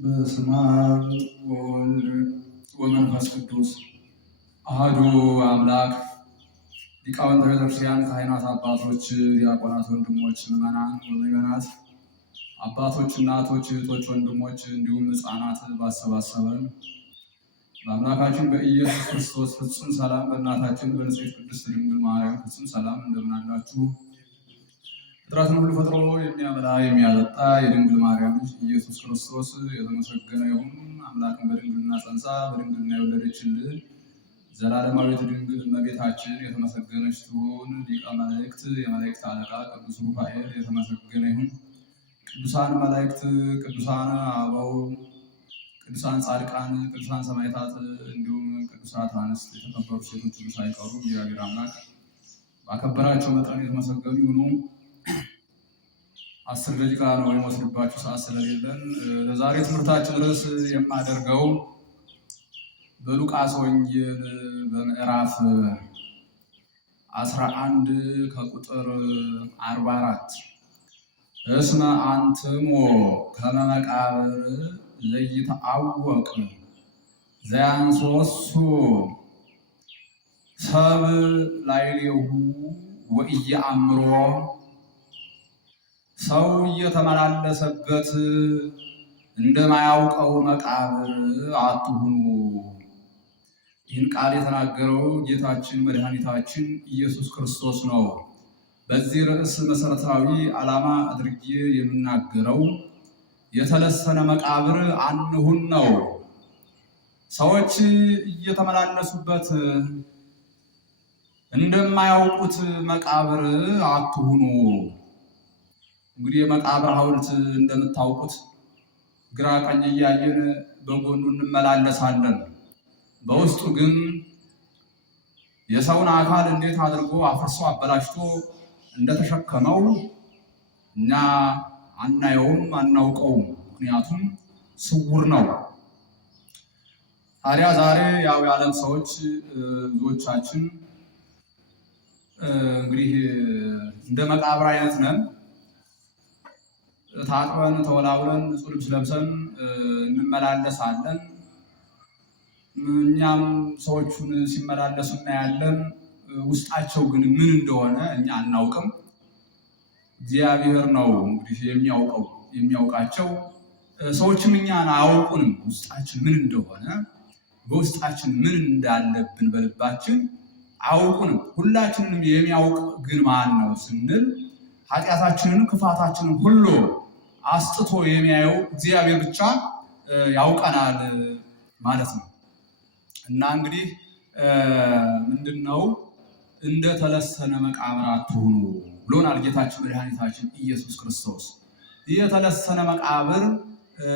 በስመ አብ ወወልድ ወመንፈስ ቅዱስ አሐዱ አምላክ። ሊቃውንተ ቤተክርስቲያን፣ ካህናት፣ አባቶች፣ ዲያቆናት፣ ወንድሞች፣ ምዕመናን ወምዕመናት፣ አባቶች፣ እናቶች፣ እህቶች፣ ወንድሞች እንዲሁም ሕፃናት ባሰባሰበን በአምላካችን በኢየሱስ ክርስቶስ ፍጹም ሰላም በእናታችን በንጽሕት ቅድስት ድንግል ማርያም ፍጹም ሰላም እንደምን አላችሁ? ፍጥረትን ሁሉ ፈጥሮ የሚያበላ የሚያጠጣ የድንግል ማርያም ልጅ ኢየሱስ ክርስቶስ የተመሰገነ ይሁን። አምላክን በድንግልና ጸንሳ በድንግልና የወለደችልን ዘላለማዊት ድንግል እመቤታችን የተመሰገነች ትሁን። ሊቀ መላእክት የመላእክት አለቃ ቅዱስ ሩፋኤል የተመሰገነ ይሁን። ቅዱሳን መላእክት፣ ቅዱሳን አበው፣ ቅዱሳን ጻድቃን፣ ቅዱሳን ሰማዕታት እንዲሁም ቅዱሳት አንስት የተከበሩ ሴቶች ሁሉ ሳይቀሩ እግዚአብሔር አምላክ ባከበራቸው መጠን የተመሰገኑ ይሁኑ። 10 ደቂቃ ነው የምወስድባችሁ ሰዓት ስለሌለን ለዛሬ ትምህርታችን ርዕስ የማደርገው በሉቃስ ወንጌል በምዕራፍ 11 ከቁጥር 44 እስመ አንትሙ ከመ መቃብር ዘይተአወቅ ዘያንሶሱ ሰብ ላዕሌሁ ወኢየአምሮ። ሰው እየተመላለሰበት እንደማያውቀው መቃብር አትሁኑ። ይህን ቃል የተናገረው ጌታችን መድኃኒታችን ኢየሱስ ክርስቶስ ነው። በዚህ ርዕስ መሰረታዊ ዓላማ አድርጌ የምናገረው የተለሰነ መቃብር አንሁን ነው። ሰዎች እየተመላለሱበት እንደማያውቁት መቃብር አትሁኑ። እንግዲህ የመቃብር ሐውልት እንደምታውቁት ግራ ቀኝ እያየን በጎኑ እንመላለሳለን። በውስጡ ግን የሰውን አካል እንዴት አድርጎ አፍርሶ አበላሽቶ እንደተሸከመው እኛ አናየውም፣ አናውቀውም። ምክንያቱም ስውር ነው። ታዲያ ዛሬ ያው የዓለም ሰዎች ብዙዎቻችን እንግዲህ እንደ መቃብር አይነት ነን። ታጥበን ተወላውለን ንጹህ ልብስ ለብሰን እንመላለሳለን። እኛም ሰዎቹን ሲመላለሱ እናያለን። ውስጣቸው ግን ምን እንደሆነ እኛ አናውቅም። እግዚአብሔር ነው እንግዲህ የሚያውቃቸው። ሰዎችም እኛን አያውቁንም። ውስጣችን ምን እንደሆነ በውስጣችን ምን እንዳለብን በልባችን አያውቁንም። ሁላችንንም የሚያውቅ ግን ማን ነው ስንል ኃጢአታችንን ክፋታችንን ሁሉ አስጥቶ የሚያየው እግዚአብሔር ብቻ ያውቀናል ማለት ነው። እና እንግዲህ ምንድነው እንደተለሰነ መቃብር አትሁኑ ብሎናል ጌታችን መድኃኒታችን ኢየሱስ ክርስቶስ። የተለሰነ መቃብር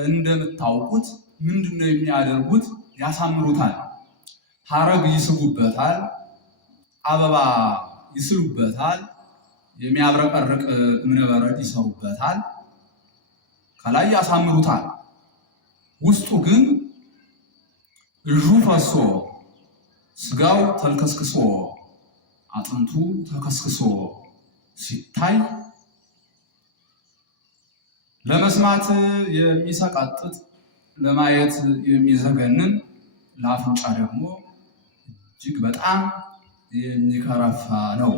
እንደምታውቁት ምንድነው የሚያደርጉት? ያሳምሩታል። ሐረግ ይስቡበታል፣ አበባ ይስሉበታል፣ የሚያብረቀርቅ እብነበረድ ይሰሩበታል፣ ከላይ ያሳምሩታል። ውስጡ ግን እዡ ፈሶ ስጋው ተልከስክሶ አጥንቱ ተከስክሶ ሲታይ ለመስማት የሚሰቃጥጥ ለማየት የሚዘገንን ለአፍንጫ ደግሞ እጅግ በጣም የሚከረፋ ነው።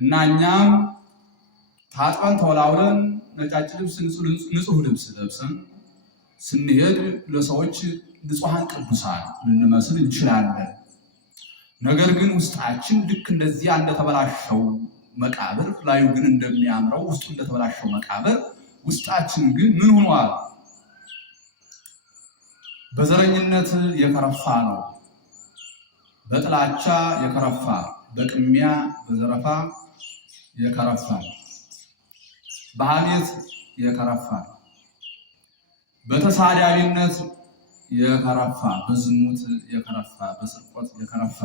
እና እኛም ታጥበን ተወላውለን ነጫጭ ልብስ ንጹህ ልብስ ለብሰን ስንሄድ ለሰዎች ንጹሐን ቅዱሳን ልንመስል እንችላለን። ነገር ግን ውስጣችን ልክ እንደዚያ እንደተበላሸው መቃብር ላዩ ግን እንደሚያምረው ውስጡ እንደተበላሸው መቃብር ውስጣችን ግን ምን ሆኗል? በዘረኝነት የከረፋ ነው። በጥላቻ የከረፋ፣ በቅሚያ በዘረፋ የከረፋ፣ በሐሜት የከረፋ፣ በተሳዳቢነት የከረፋ፣ በዝሙት የከረፋ፣ በስርቆት የከረፋ፣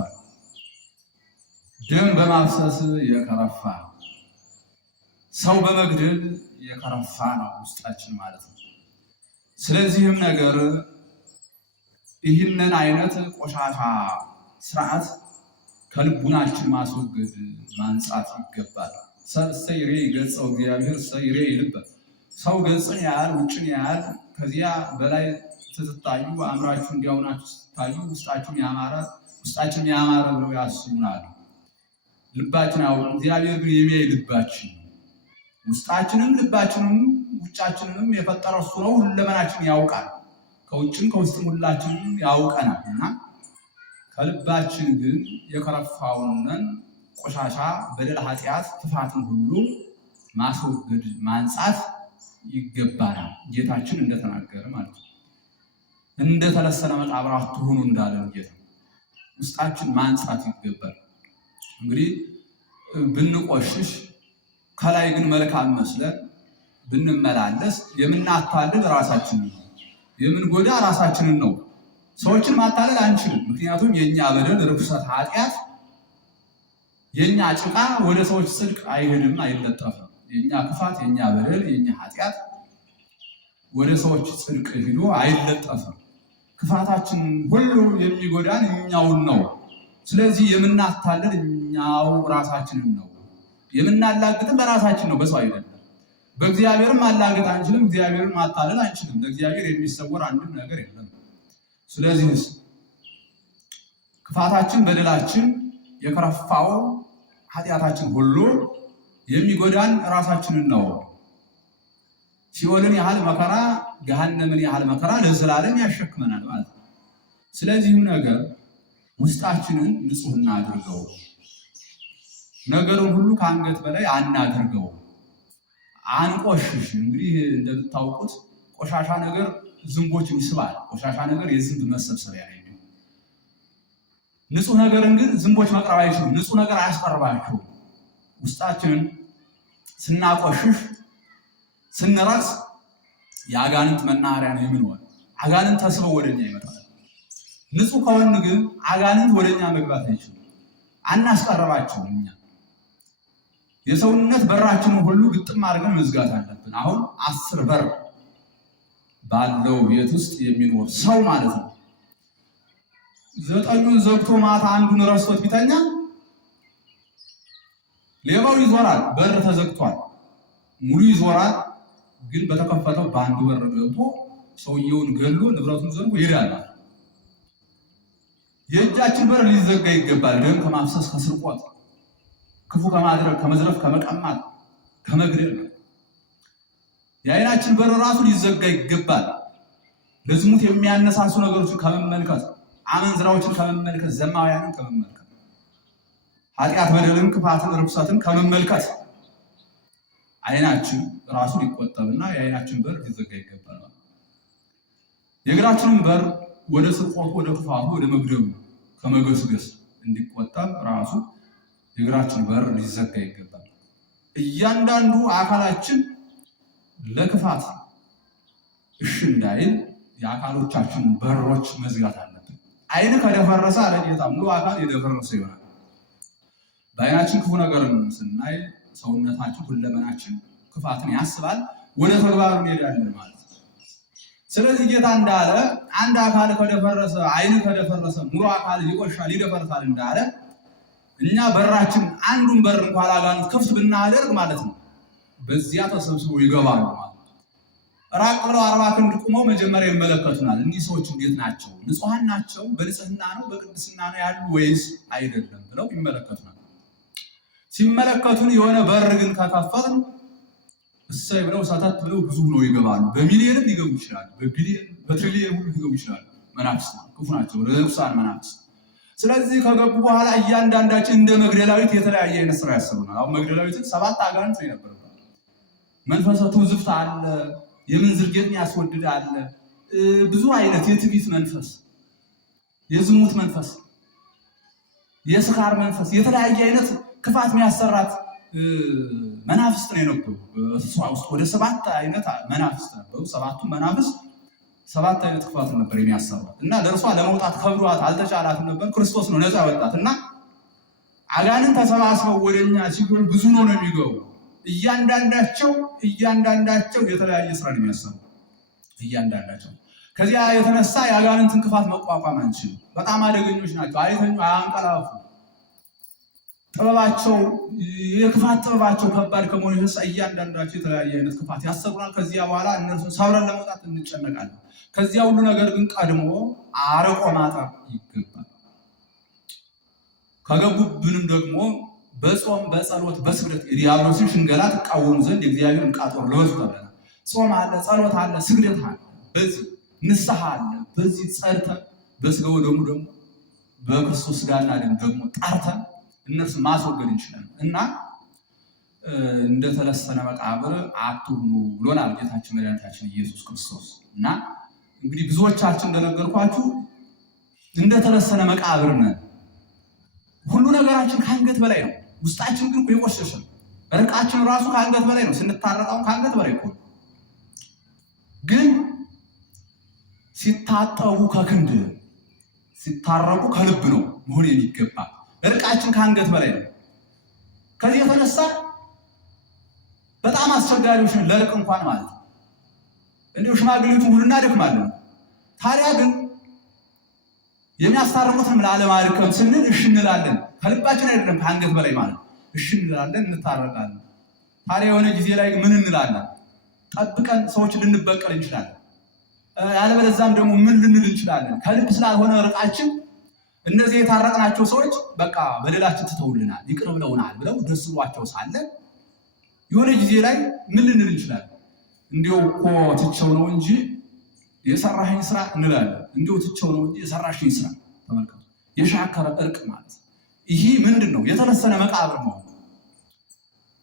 ደም በማፍሰስ የከረፋ፣ ሰው በመግደል የከረፋ ነው ውስጣችን ማለት ነው። ስለዚህም ነገር ይህንን አይነት ቆሻሻ ስርዓት ከልቡናችን ማስወገድ ማንጻት ይገባል። ሰይሬ ገጸው እግዚአብሔር ሰይሬ ይልበ። ሰው ገጽን ያህል ውጭን ያህል ከዚያ በላይ ስትታዩ አእምሯችሁ እንዲያውናችሁ ስትታዩ ውስጣችን ያማረ ብለው ያስቡናል። ልባችን ያው እግዚአብሔር ግን የሚያይ ልባችን ውስጣችንም ልባችንም ውጫችንንም የፈጠረው እሱ ነው። ሁለመናችን ያውቃል። ከውጭም ከውስጥም ሁላችንም ያውቀናል እና ከልባችን ግን የከረፋውን ቆሻሻ፣ በደል፣ ኃጢአት፣ ክፋትን ሁሉ ማስወገድ ማንጻት ይገባናል። ጌታችን እንደተናገረ ማለት ነው። እንደተለሰነ መቃብር አትሁኑ እንዳለ ጌታ ውስጣችን ማንጻት ይገባል። እንግዲህ ብንቆሽሽ ከላይ ግን መልካም መስለን ብንመላለስ የምናታልል ራሳችንን ነው፣ የምንጎዳ ራሳችንን ነው። ሰዎችን ማታለል አንችልም። ምክንያቱም የኛ በደል፣ ርኩሰት፣ ኃጢአት የኛ ጭቃ ወደ ሰዎች ጽድቅ አይሄድም፣ አይለጠፍም። የኛ ክፋት፣ የኛ በደል፣ የኛ ኃጢአት ወደ ሰዎች ጽድቅ ሄዶ አይለጠፍም። ክፋታችን ሁሉ የሚጎዳን እኛውን ነው። ስለዚህ የምናታለል እኛው ራሳችንን ነው። የምናላግጥም በራሳችን ነው፣ በሰው አይደለም። በእግዚአብሔርም ማላገጥ አንችልም፣ እግዚአብሔርን ማታለል አንችልም። ለእግዚአብሔር የሚሰወር አንድም ነገር የለም። ስለዚህ ክፋታችን፣ በደላችን፣ የከረፋው ኃጢአታችን ሁሉ የሚጎዳን ራሳችንን ነው። ሲኦልን ያህል መከራ፣ ገሃነምን ያህል መከራ ለዘላለም ያሸክመናል ማለት ነው። ስለዚህም ነገር ውስጣችንን ንጹህ እናድርገው። ነገሩን ሁሉ ከአንገት በላይ አናድርገው፣ አንቆሽሽ። እንግዲህ እንደምታውቁት ቆሻሻ ነገር ዝንቦችን ይስባል። ቆሻሻ ነገር የዝንብ መሰብሰቢያ ነው። ንጹህ ነገርን ግን ዝንቦች መቅረብ አይችሉም። ንጹህ ነገር አያስቀርባቸውም። ውስጣችንን ስናቆሽሽ ስንረክስ የአጋንንት መናኸሪያ ነው የምንሆን። አጋንንት ተስበው ወደኛ ይመጣል። ንጹህ ከሆን ግን አጋንንት ወደኛ መግባት አይችሉም። አናስቀርባቸውም። እኛ የሰውነት በራችንን ሁሉ ግጥም አድርገን መዝጋት አለብን። አሁን 10 በር ባለው ቤት ውስጥ የሚኖር ሰው ማለት ነው 9ኙን ዘግቶ ማታ አንዱን ረስቶት ቢተኛ ሌባው ይዞራል። በር ተዘግቷል፣ ሙሉ ይዞራል። ግን በተከፈተው በአንዱ በር ገብቶ ሰውየውን ገሎ ንብረቱን ዘርፎ ይሄዳል። የእጃችን በር ሊዘጋ ይገባል። ደም ከማፍሰስ፣ ከስርቆት፣ ክፉ ከማድረግ፣ ከመዝረፍ፣ ከመቀማት፣ ከመግደል። የዓይናችን በር ራሱ ሊዘጋ ይገባል። ለዝሙት የሚያነሳሱ ነገሮችን ከመመልከት፣ አመንዝራዎችን ከመመልከት፣ ዘማውያንን ከመመልከት፣ ኃጢአት፣ በደልን፣ ክፋትን፣ ርኩሰትን ከመመልከት ዓይናችን ራሱ ሊቆጠብና የዓይናችን በር ሊዘጋ ይገባል። የእግራችንን በር ወደ ስርቆቱ፣ ወደ ክፋቱ፣ ወደ መግደሉ ከመገስገስ እንዲቆጠብ ራሱ የእግራችን በር ሊዘጋ ይገባል። እያንዳንዱ አካላችን ለክፋት እሺ እንዳይል የአካሎቻችን በሮች መዝጋት አለብን። ዓይን ከደፈረሰ አለ ጌታ ሙሉ አካል የደፈረሰ ይሆናል። በዓይናችን ክፉ ነገርን ስናይ ሰውነታችን ሁለመናችን ክፋትን ያስባል፣ ወደ ተግባሩ እንሄዳለን ማለት ነው። ስለዚህ ጌታ እንዳለ አንድ አካል ከደፈረሰ፣ ዓይን ከደፈረሰ ሙሉ አካል ይቆሻል፣ ይደፈርሳል እንዳለ እኛ በራችን አንዱን በር እንኳን አጋንንት ክፍት ብናደርግ ማለት ነው በዚያ ተሰብስበው ይገባሉ ማለት ነው። ራቅ ብለው 40 ክንድ ቁመው መጀመሪያ ይመለከቱናል። እኒህ ሰዎች እንዴት ናቸው? ንጹሐን ናቸው? በንጽህና ነው በቅድስና ነው ያሉ ወይስ አይደለም ብለው ይመለከቱናል። ሲመለከቱን የሆነ በር ግን ከከፈትን እሰይ ብለው ሰተት ብለው ብዙ ብለው ይገባሉ። በሚሊዮንም ሊገቡ ይችላሉ፣ በትሪሊየን ሁሉ ሊገቡ ይችላሉ። መናፍስት ክፉ ናቸው፣ ርኩሳን መናፍስት። ስለዚህ ከገቡ በኋላ እያንዳንዳችን እንደ መግደላዊት የተለያየ አይነት ስራ ያሰሩናል። አሁን መግደላዊትን 7 አጋንንት ነው የነበረው። መንፈሰ ትውዝፍት አለ፣ የምንዝር ጌጥን ያስወድድ አለ፣ ብዙ አይነት የትዕቢት መንፈስ፣ የዝሙት መንፈስ፣ የስካር መንፈስ፣ የተለያየ አይነት ክፋት የሚያሰራት መናፍስት ነው የነበሩ። እሷ ውስጥ ወደ 7 አይነት መናፍስት ነበሩ። 7ቱ መናፍስት 7 አይነት ክፋት ነበር የሚያሰራት እና ለእርሷ ለመውጣት ከብዷት አልተቻላትም ነበር። ክርስቶስ ነው ነፃ ያወጣት እና አጋንንት ተሰባስበው ወደኛ ሲገቡ ብዙ ነው የሚገቡ። እያንዳንዳቸው የተለያየ ስራ ነው የሚያሰሩ እያንዳንዳቸው። ከዚያ የተነሳ የአጋንንትን ክፋት መቋቋም አንችልም። በጣም አደገኞች ናቸው። አይተኙ፣ አያንቀላፉ፣ ጥበባቸው የክፋት ጥበባቸው ከባድ ከመሆኑ የተነሳ እያንዳንዳቸው የተለያየ አይነት ክፋት ያሰሩናል። ከዚያ በኋላ እነርሱን ሰብረን ለመውጣት እንጨነቃለን። ከዚያ ሁሉ ነገር ግን ቀድሞ አርቆ ማጠር ይገባል። ከገቡብንም ደግሞ በጾም በጸሎት በስግደት የዲያብሎስን ሽንገላ ትቃወሙ ዘንድ የእግዚአብሔርን ዕቃ ጦር ልበሱ ተብለናል። ጾም አለ፣ ጸሎት አለ፣ ስግደት አለ፣ በዚህ ንስሐ አለ። በዚህ ጸድተን በስጋው ደግሞ በክርስቶስ ሥጋና ደም ደግሞ ጠርተን እነርሱ ማስወገድ እንችላለን እና እንደተለሰነ መቃብር አትሁኑ ብሎናል ጌታችን መድኃኒታችን ኢየሱስ ክርስቶስ። እና እንግዲህ ብዙዎቻችን እንደነገርኳችሁ እንደተለሰነ መቃብር ነን። ሁሉ ነገራችን ከአንገት በላይ ነው። ውስጣችን ግን የቆሸሸ ነው። ርቃችን ራሱ ከአንገት በላይ ነው። ስንታረቀው ከአንገት በላይ እኮ ግን ሲታጠቡ ከክንድ ሲታረቁ ከልብ ነው መሆን የሚገባ። ርቃችን ከአንገት በላይ ነው። ከዚህ የተነሳ በጣም አስቸጋሪዎች ነን ለርቅ እንኳን ማለት ነው። እንዲሁ ሽማግሌቱ ሁሉ እናደክማለን። ታዲያ ግን የሚያስታርቁትም ላለማድከም ስንል እሺ እንላለን። ከልባችን አይደለም ከአንገት በላይ ማለት እሺ እንላለን፣ እንታረቃለን። ታዲያ የሆነ ጊዜ ላይ ምን እንላለን? ጠብቀን ሰዎች ልንበቀል እንችላለን። ያለበለዚያም ደግሞ ምን ልንል እንችላለን? ከልብ ስላልሆነ ርቃችን እነዚህ የታረቅናቸው ሰዎች በቃ በደላችን ትተውልናል፣ ይቅር ብለውናል ብለው ደስ ብሏቸው ሳለ የሆነ ጊዜ ላይ ምን ልንል እንችላለን? እንዲያው እኮ ትቼው ነው እንጂ የሰራሽኝ ስራ እንላለን። እንዲሁ ትቼው ነው እንጂ የሰራሽኝ ስራ። ተመልከቱ፣ የሻከረ እርቅ ማለት ይሄ ምንድን ነው? የተለሰነ መቃብር ነው።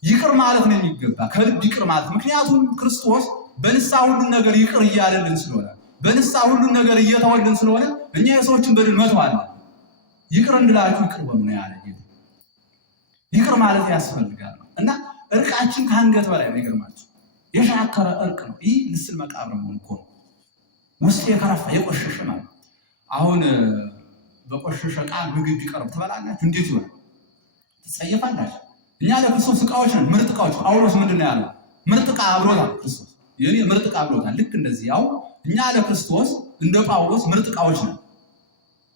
ይቅር ማለት ነው የሚገባ፣ ከልብ ይቅር ማለት። ምክንያቱም ክርስቶስ በንስሐ ሁሉን ነገር ይቅር እያለልን ስለሆነ፣ በንስሐ ሁሉን ነገር እየተወልን ስለሆነ እኛ የሰዎችን በደል መተዋለን። ይቅር እንድላችሁ ይቅር በሉ ነው ያለ። ይቅር ማለት ያስፈልጋል እና እርቃችን ከአንገት በላይ ነው። ይገርማችሁ፣ የሻከረ እርቅ ነው። ይህ ልስን መቃብር መሆን እኮ ነው። ውስጥ የከረፋ የቆሸሸ ማለት አሁን በቆሸሸ ዕቃ ምግብ ቢቀርብ ትበላላችሁ? እንዴት ይሆናል? ትጸየፋላችሁ። እኛ ለክርስቶስ ዕቃዎች ነን፣ ምርጥ ዕቃዎች። ጳውሎስ ምንድን ነው ያለው? ምርጥ ዕቃ አብሎታል ክርስቶስ። የኔ ምርጥ ዕቃ አብሎታል። ልክ እንደዚህ ያው እኛ ለክርስቶስ እንደ ጳውሎስ ምርጥ ዕቃዎች ነን።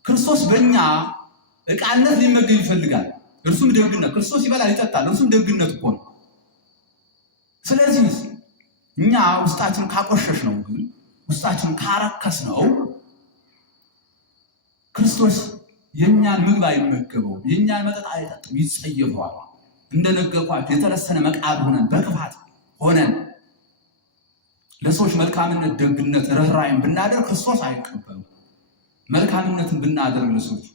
ክርስቶስ በእኛ ዕቃነት ሊመገብ ይፈልጋል። እርሱም ደግነት። ክርስቶስ ይበላል ይጠጣል፣ እርሱም ደግነት እኮ ነው። ስለዚህ እኛ ውስጣችን ካቆሸሽ ነው ግን ውስጣችን ካረከስ ነው ክርስቶስ የኛን ምግብ አይመገበው፣ የኛን መጠጥ አይጠጣም፣ ይጸየፈዋል። እንደነገርኳችሁ የተለሰነ መቃብር ሆነን በክፋት ሆነን ለሰዎች መልካምነት፣ ደግነት፣ ርኅራኄን ብናደርግ ክርስቶስ አይቀበሉም። መልካምነትን ብናደርግ ለሰዎች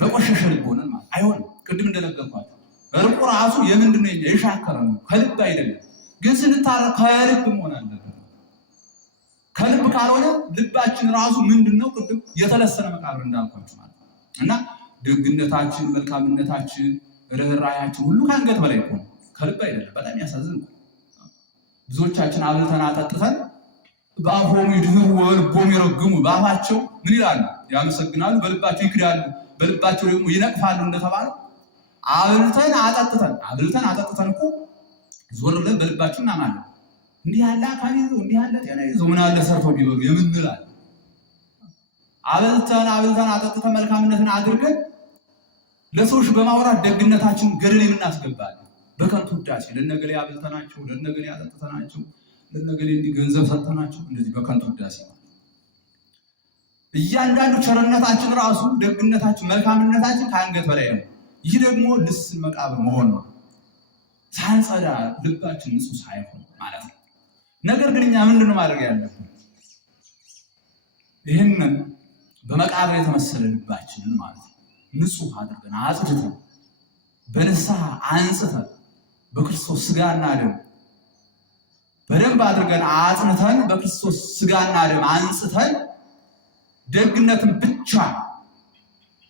በቆሸሸ ልብ ሆነን ማለት አይሆንም። ቅድም እንደነገርኳችሁ እርቁ ራሱ የምንድን ነው? የሻከረ ነው፣ ከልብ አይደለም። ግን ስንታረቅ ከልብ መሆን አለበት። ከልብ ካልሆነ ልባችን ራሱ ምንድነው? ቅድም የተለሰነ መቃብር እንዳልኳችሁ ማለት እና ደግነታችን፣ መልካምነታችን፣ ርኅራኄያችን ሁሉ ከአንገት በላይ ነው፣ ከልብ አይደለም። በጣም ያሳዝን። ብዙዎቻችን አብልተን አጠጥተን በአፎሙ ይድህሩ ወልቦሙ ይረግሙ፣ በአፋቸው ምን ይላሉ? ያመሰግናሉ፣ በልባቸው ይክዳሉ፣ በልባቸው ደግሞ ይነቅፋሉ እንደተባለው አብልተን አጠጥተን እኮ ዞር ብለን በልባችን እናማለን። እንዲህ ያለ አካል ይዞ እንዲህ ያለ ጤና ይዞ ምን አለ ሰርተው ቢበሉ የምንላል። አብልተን አጠጥተን መልካምነትን አድርገን ለሰዎች በማውራት ደግነታችን ገደል የምናስገባለን። በከንቱ ውዳሴ ለነገሌ አብልተናቸው፣ ለነገሌ አጠጥተናቸው፣ ለነገሌ እንዲህ ገንዘብ ሰጥተናቸው፣ እንደዚህ በከንቱ ውዳሴ እያንዳንዱ ቸርነታችን ራሱ ደግነታችን፣ መልካምነታችን ከአንገት በላይ ነው። ይህ ደግሞ ልስን መቃብር መሆን ነው። ሳንጸዳ ልባችን ንጹህ ሳይሆን ማለት ነው። ነገር ግን እኛ ምንድነው ማድረግ ያለብን? ይህንን በመቃብር የተመሰለ ልባችንን ማለት ነው ንጹህ አድርገን አጽድተን በንስሐ አንጽተን በክርስቶስ ሥጋና ደም በደንብ አድርገን አጽንተን በክርስቶስ ሥጋና ደም አንጽተን ደግነትን ብቻ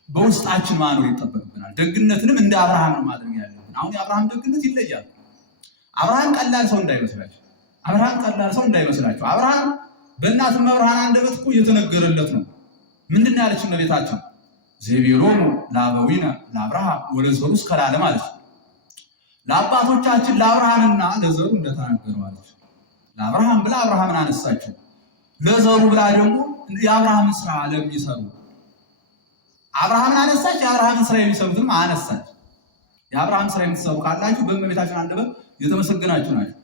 በውስጣችን ማኖር ይጠበቅብናል። ደግነትንም እንደ አብርሃም ነው ማድረግ ያለብን። አሁን የአብርሃም ደግነት ይለያል። አብርሃም ቀላል ሰው እንዳይመስላችሁ። አብርሃም በእናቱ መብርሃን አንደበት እኮ እየተነገረለት ነው። ምንድን ነው ያለችው እመቤታችን? ዘቤሎሙ ለአበዊነ ለአብርሃም ወለዘሩ እስከ ለዓለም አለች። ለአባቶቻችን ለአብርሃምና ለዘሩ እንደተናገረው አለች። ለአብርሃም ብላ አብርሃምን አነሳችው፣ ለዘሩ ብላ ደግሞ የአብርሃምን ስራ ለሚሰሩ አብርሃምን አነሳች፣ የአብርሃምን ስራ የሚሰሩትንም አነሳች። የአብርሃም ስራ የምትሰሩ ካላችሁ በእመቤታችን አንደበት የተመሰገናችሁ ናችሁ።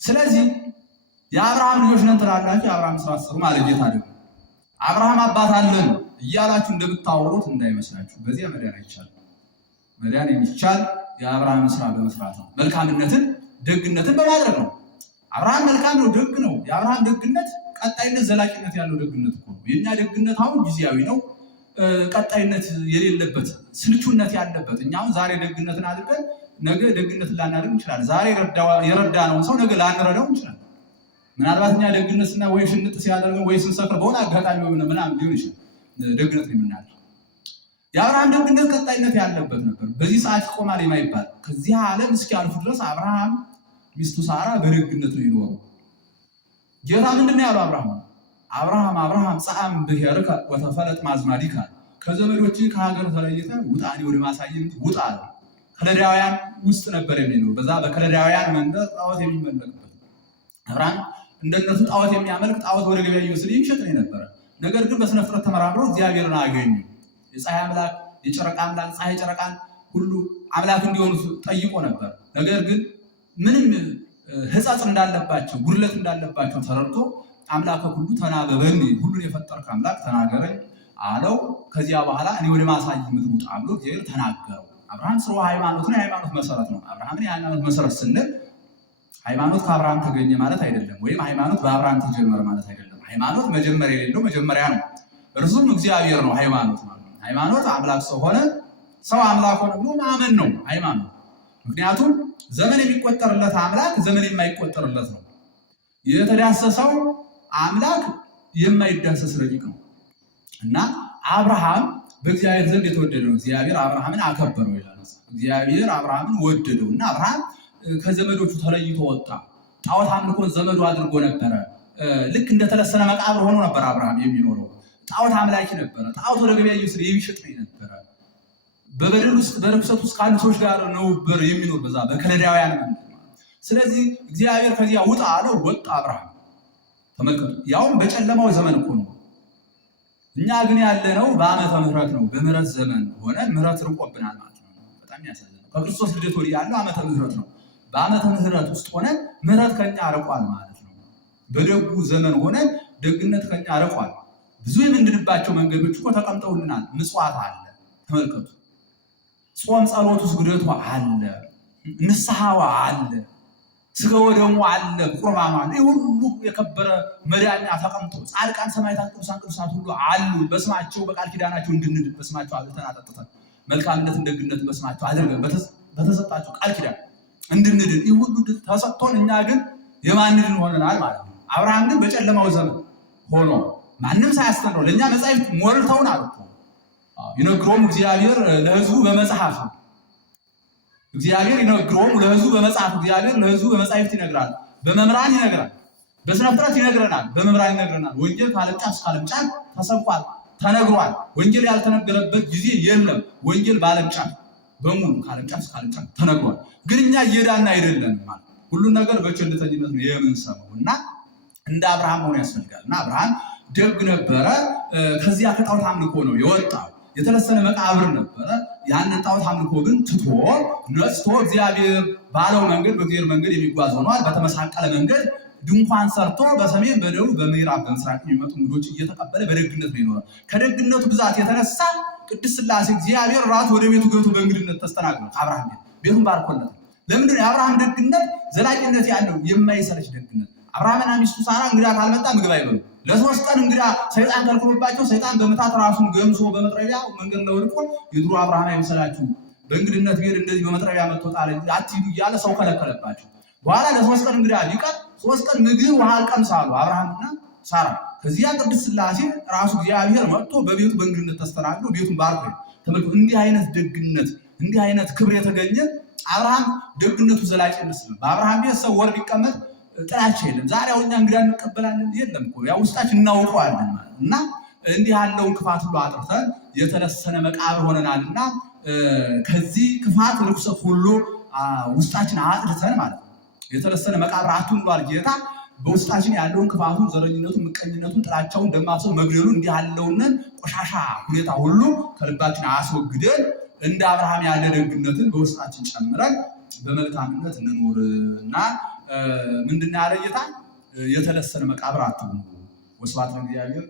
ስለዚህ የአብርሃም ልጆች ነን ትላላችሁ፣ የአብርሃም ስራ አሰሩ ማለት ጌታ ደግሞ አብርሃም አባት አለን እያላችሁ እንደምታወሩት እንዳይመስላችሁ። በዚያ መዳን አይቻልም። መዳን የሚቻል የአብርሃም ስራ በመስራት ነው። መልካምነትን ደግነትን በማድረግ ነው። አብርሃም መልካም ነው፣ ደግ ነው። የአብርሃም ደግነት ቀጣይነት ዘላቂነት ያለው ደግነት እኮ ነው። የኛ ደግነት አሁን ጊዜያዊ ነው፣ ቀጣይነት የሌለበት ስልቹነት ያለበት። እኛ አሁን ዛሬ ደግነትን አድርገን ነገ ደግነትን ላናደርግ እንችላለን። ዛሬ የረዳነውን ሰው ነገ ላንረዳው እንችላለን። ምናልባት እኛ ደግነትና ወይ ሽንጥ ሲያደርገን ወይ ስንሰክር በሆነ አጋጣሚ ምናምን ሊሆን ይችላል ደግነት ነው የምናደርገው። የአብርሃም ደግነት ቀጣይነት ያለበት ነበር። በዚህ ሰዓት ይቆማል የማይባል ከዚህ ዓለም እስኪያልፉ ድረስ አብርሃም ሚስቱ ሳራ በደግነት ነው ይኖሩ። ጌታ ምንድን ነው ያለው? አብርሃም አብርሃም ጻም ብሔርከ ወተፈለጥ ማዝማዲከ፣ ከዘመዶች ከሀገር ተለይተህ ውጣ፣ እኔ ወደ ማሳየት ውጣ አለ። ከለዳውያን ውስጥ ነበር የሚኖሩ። በዛ በከለዳውያን መንደር ጣዖት የሚመለክበት አብርሃም እንደነሱ ጣዖት የሚያመልክ ጣዖት ወደ ገበያ እየወሰደ ይሸጥ ነው የነበረ። ነገር ግን በስነ ፍጥረት ተመራምሮ እግዚአብሔርን አገኙ። የፀሐይ አምላክ የጨረቃ አምላክ ፀሐይ ጨረቃን ሁሉ አምላክ እንዲሆኑ ጠይቆ ነበር። ነገር ግን ምንም ሕጸጽ እንዳለባቸው ጉድለት እንዳለባቸው ተረድቶ አምላከ ሁሉ ተናበበኝ፣ ሁሉን የፈጠርክ አምላክ ተናገረኝ አለው። ከዚያ በኋላ እኔ ወደ ማሳይ ምድር ውጣ ብሎ እግዚአብሔር ተናገረው። አብርሃም ስለ ሃይማኖት ነው፣ የሃይማኖት መሰረት ነው። አብርሃምን የሃይማኖት መሰረት ስንል ሃይማኖት ከአብርሃም ተገኘ ማለት አይደለም፣ ወይም ሃይማኖት በአብርሃም ተጀመረ ማለት አይደለም። ሃይማኖት መጀመሪያ የሌለው መጀመሪያ ነው፣ እርሱም እግዚአብሔር ነው። ሃይማኖት አምላክ ሰው ሆነ፣ ሰው አምላክ ሆነ ብሎ ማመን ነው ሃይማኖት። ምክንያቱም ዘመን የሚቆጠርለት አምላክ ዘመን የማይቆጠርለት ነው። የተዳሰሰው አምላክ የማይዳሰስ ረቂቅ ነው እና አብርሃም በእግዚአብሔር ዘንድ የተወደደ ነው። እግዚአብሔር አብርሃምን አከበረው ይላል። እግዚአብሔር አብርሃምን ወደደው እና አብርሃም ከዘመዶቹ ተለይቶ ወጣ። ጣዖት አምልኮን ዘመዱ አድርጎ ነበረ። ልክ እንደተለሰነ መቃብር ሆኖ ነበር አብርሃም የሚኖረው። ጣዖት አምላኪ ነበረ። ጣዖት ወደ ገበያ እየወሰደ የሚሸጥ ነበረ። በበደል ውስጥ በርኩሰት ውስጥ ካሉ ሰዎች ጋር ነበር የሚኖር በዛ በከለዳውያን። ስለዚህ እግዚአብሔር ከዚያ ውጣ አለው። ወጣ አብርሃም። ተመልከቱ፣ ያውም በጨለማው ዘመን እኮ ነው። እኛ ግን ያለነው በዓመተ ምሕረት ነው። በምሕረት ዘመን ሆነ ምሕረት ርቆብናል ማለት ነው። በጣም ያሳዝናል። ከክርስቶስ ልደት ወዲህ ያለው ዓመተ ምሕረት ነው። በዓመተ ምሕረት ውስጥ ሆነ ምሕረት ከኛ ርቋል ማለት ነው። በደጉ ዘመን ሆነ ደግነት ከኛ ርቋል። ብዙ የምንድንባቸው መንገዶች እኮ ተቀምጠውልናል። ምጽዋት አለ፣ ተመልከቱ። ጾም ጸሎቱ ስግደቱ አለ፣ ንስሐዋ አለ፣ ስጋ ወደሙ አለ፣ ቁርባኑ አለ። ይህ ሁሉ የከበረ መዳኛ ተቀምጦ ጻድቃን ሰማዕታት ቅዱሳን ሁሉ አሉ። በስማቸው በቃል ኪዳናቸው እንድንድን በስማቸው አብልተን አጠጥተን መልካምነትን ደግነትን በስማቸው አድርገን በተሰጣቸው ቃል ኪዳን እንድንድን ይህ ሁሉ ተሰጥቶን እኛ ግን የማንድን ሆነናል ማለት ነው። አብርሃም ግን በጨለማው ዘመን ሆኖ ማንም ሳያስተምረው ለእኛ መጻሕፍት ሞልተውን አሉ። ይነግሮም እግዚአብሔር ለሕዝቡ በመጽሐፍ እግዚአብሔር ይነግሮም ለሕዝቡ በመጽሐፍ እግዚአብሔር ለሕዝቡ በመጻሕፍት ይነግራል፣ በመምህራን ይነግራል፣ በስነ ፍጥረት ይነግረናል፣ በመምህራን ይነግረናል። ወንጌል ከዓለም ጫፍ እስከ ዓለም ጫፍ ተሰብኳል፣ ተነግሯል። ወንጌል ያልተነገረበት ጊዜ የለም። ወንጌል በዓለም ጫፍ በሙሉ ከዓለም ጫፍ እስከ ዓለም ጫፍ ተነግሯል። ግን እኛ እየዳን አይደለም ማለት ሁሉን ነገር በቸልተኝነት ነው የምንሰማው እና እንደ አብርሃም መሆን ያስፈልጋል። እና አብርሃም ደግ ነበረ። ከዚያ ከጣዖት አምልኮ ነው የወጣው። የተለሰነ መቃብር ነበረ። ያንን ጣዖት አምልኮ ግን ትቶ ነጽቶ እግዚአብሔር ባለው መንገድ በእግዚአብሔር መንገድ የሚጓዝ ሆኗል። በተመሳቀለ መንገድ ድንኳን ሰርቶ በሰሜን በደቡብ በምዕራብ በምስራቅ የሚመጡ እንግዶች እየተቀበለ በደግነት ነው ይኖራል። ከደግነቱ ብዛት የተነሳ ቅድስት ሥላሴ እግዚአብሔር ራሱ ወደ ቤቱ ገብቶ በእንግድነት ተስተናግዶ አብርሃም ቤቱን ባርኮለት። ለምንድን ነው የአብርሃም ደግነት ዘላቂነት ያለው የማይሰለች ደግነት? አብርሃምና ሚስቱ ሳራ እንግዳ ካልመጣ ምግብ አይበሉ። ለ3 ቀን እንግዳ ሰይጣን ከልክሎባቸው ሰይጣን በምታት ራሱን ገምሶ በመጥረቢያ መንገድ ላይ ወድቆ የድሮ አብርሃም አይመስላችሁ በእንግድነት ቤት እንደዚህ በመጥረቢያ መጥቶ ጣለ አትሂዱ እያለ ሰው ከለከለባቸው። በኋላ ለ3 ቀን እንግዳ ቢቀር 3 ቀን ምግብ ውሃ አልቀምሳሉ አብርሃምና ሳራ። ከዚያ ቅድስት ሥላሴ ራሱ እግዚአብሔር መጥቶ በቤቱ በእንግድነት ተስተናግዶ ቤቱን ባርኮ ተመልከቱ። እንዲህ አይነት ደግነት እንዲህ አይነት ክብር የተገኘ አብርሃም ደግነቱ ዘላቂነት ነው። በአብርሃም ቤት ሰው ወር ቢቀመጥ ጥላቻ የለም። ዛሬ አሁን እኛ እንግዳ እንቀበላለን የለም እኮ ያው ውስጣችን እናውቀዋለን ማለት እና እንዲህ ያለውን ክፋት ሁሉ አጥርተን የተለሰነ መቃብር ሆነናልና ከዚህ ክፋት ርኩሰት ሁሉ ውስጣችን አጥርተን ማለት ነው የተለሰነ መቃብር አትሁን ጌታ በውስጣችን ያለውን ክፋቱን፣ ዘረኝነቱን፣ ምቀኝነቱን፣ ጥላቻውን፣ ደም ማፍሰስ፣ መግደሉን እንዲህ ያለውን ቆሻሻ ሁኔታ ሁሉ ከልባችን አስወግደን እንደ አብርሃም ያለ ደግነትን በውስጣችን ጨምረን በመልካምነት እንኖርና ምንድን ያለ ጌታ የተለሰነ መቃብር አትሁኑ። ወስብሐት ለእግዚአብሔር።